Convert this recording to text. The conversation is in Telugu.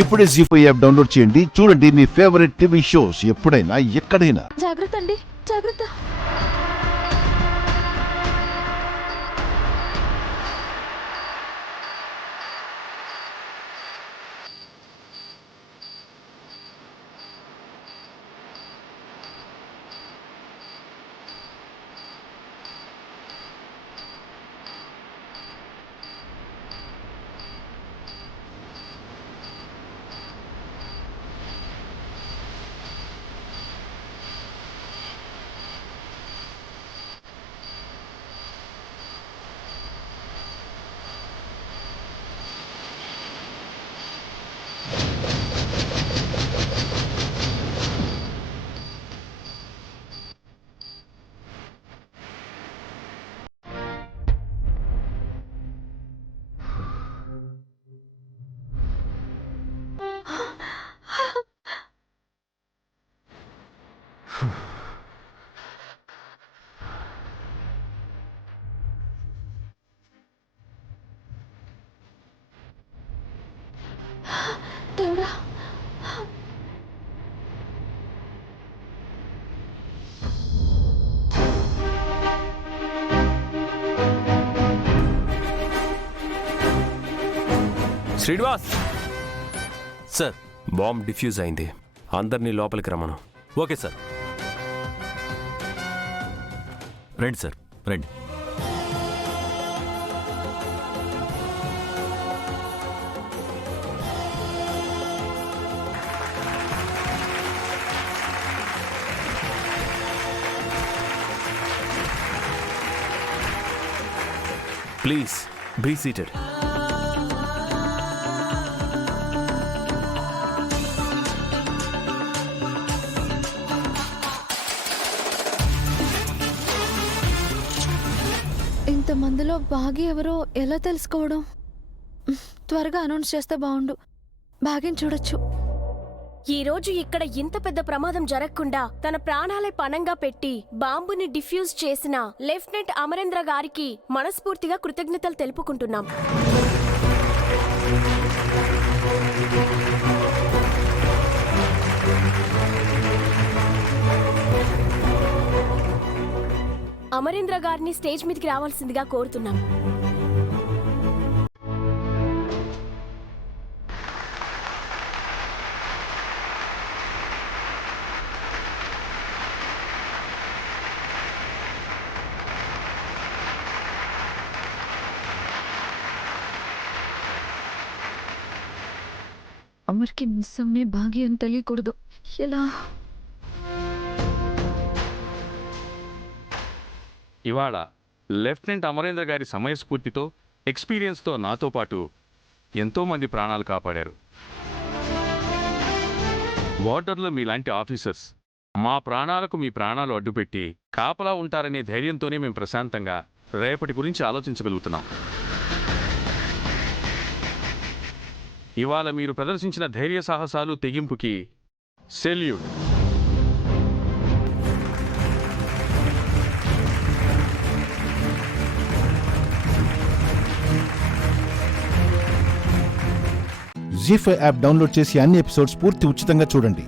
ఇప్పుడే జీ5 యాప్ డౌన్లోడ్ చేయండి. చూడండి మీ ఫేవరెట్ టీవీ షోస్ ఎప్పుడైనా ఎక్కడైనా. జాగ్రత్త అండి, జాగ్రత్త. దేవుడా, శ్రీనివాస్ సార్, బాంబ్ డిఫ్యూజ్ అయింది. అందరినీ లోపలికి రమ్మను. Okay sir. రండి సార్, రండి. Please be seated. ఇంతమందిలో బాగి ఎవరో ఎలా తెలుసుకోవడం? త్వరగా అనౌన్స్ చేస్తే బాగుండు. బాగిని చూడొచ్చు. ఈ రోజు ఇక్కడ ఇంత పెద్ద ప్రమాదం జరగకుండా తన ప్రాణాలే పణంగా పెట్టి బాంబుని డిఫ్యూజ్ చేసిన లెఫ్టినెంట్ అమరేంద్ర గారికి మనస్ఫూర్తిగా కృతజ్ఞతలు తెలుపుకుంటున్నాం. అమరేంద్ర గారిని స్టేజ్ మీదకి రావాల్సిందిగా కోరుతున్నాం. అమర్కి మిస్ అమ్మే బాగి అని తెలియకూడదు. ఎలా? ఇవాళ లెఫ్టినెంట్ అమరేంద్ర గారి సమయస్ఫూర్తితో, ఎక్స్పీరియన్స్తో నాతో పాటు ఎంతోమంది ప్రాణాలు కాపాడారు. వార్డర్లో మీలాంటి ఆఫీసర్స్ మా ప్రాణాలకు మీ ప్రాణాలు అడ్డుపెట్టి కాపలా ఉంటారనే ధైర్యంతోనే మేము ప్రశాంతంగా రేపటి గురించి ఆలోచించగలుగుతున్నాం. ఇవాళ మీరు ప్రదర్శించిన ధైర్య సాహసాలు, తెగింపుకి సెల్యూట్. జీ5 యాప్ డౌన్లోడ్ చేసి అన్ని ఎపిసోడ్స్ పూర్తి ఉచితంగా చూడండి.